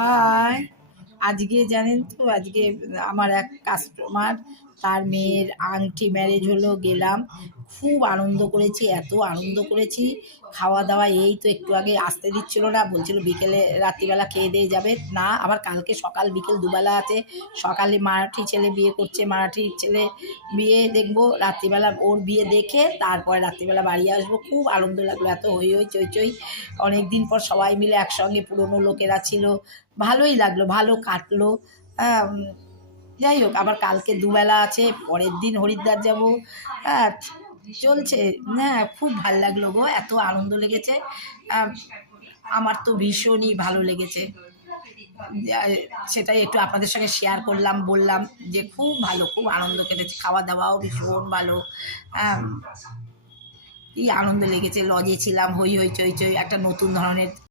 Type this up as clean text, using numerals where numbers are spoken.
High, আজকে জানেন তো, আজকে আমার এক কাস্টমার, তার মেয়ের আংটি ম্যারেজ হলো, গেলাম। খুব আনন্দ করেছি, এত আনন্দ করেছি। খাওয়া দাওয়া এই তো একটু আগে আসতে দিচ্ছিল না, বলছিল বিকেলে রাত্রিবেলা খেয়ে দিয়ে যাবে। না, আবার কালকে সকাল বিকেল দুবেলা আছে। সকালে মারাঠি ছেলে বিয়ে করছে, মারাঠি ছেলে বিয়ে দেখবো, রাত্রিবেলা ওর বিয়ে দেখে তারপরে রাত্রিবেলা বাড়ি আসবো। খুব আনন্দ লাগলো, এত হই হই চই চই। অনেক দিন পর সবাই মিলে একসঙ্গে, পুরনো লোকেরা ছিল, ভালোই লাগলো, ভালো কাটলো। হ্যাঁ, যাই হোক, আবার কালকে দুবেলা আছে, পরের দিন হরিদ্বার যাব। হ্যাঁ, চলছে। হ্যাঁ, খুব ভাল লাগলো গো, এত আনন্দ লেগেছে। আহ, আমার তো ভীষণই ভালো লেগেছে। সেটাই একটু আপনাদের সঙ্গে শেয়ার করলাম, বললাম যে খুব ভালো, খুব আনন্দ কেটেছে, খাওয়া দাওয়াও ভীষণ ভালো। কি আনন্দ লেগেছে, লজে ছিলাম, হই হই চই চই, একটা নতুন ধরনের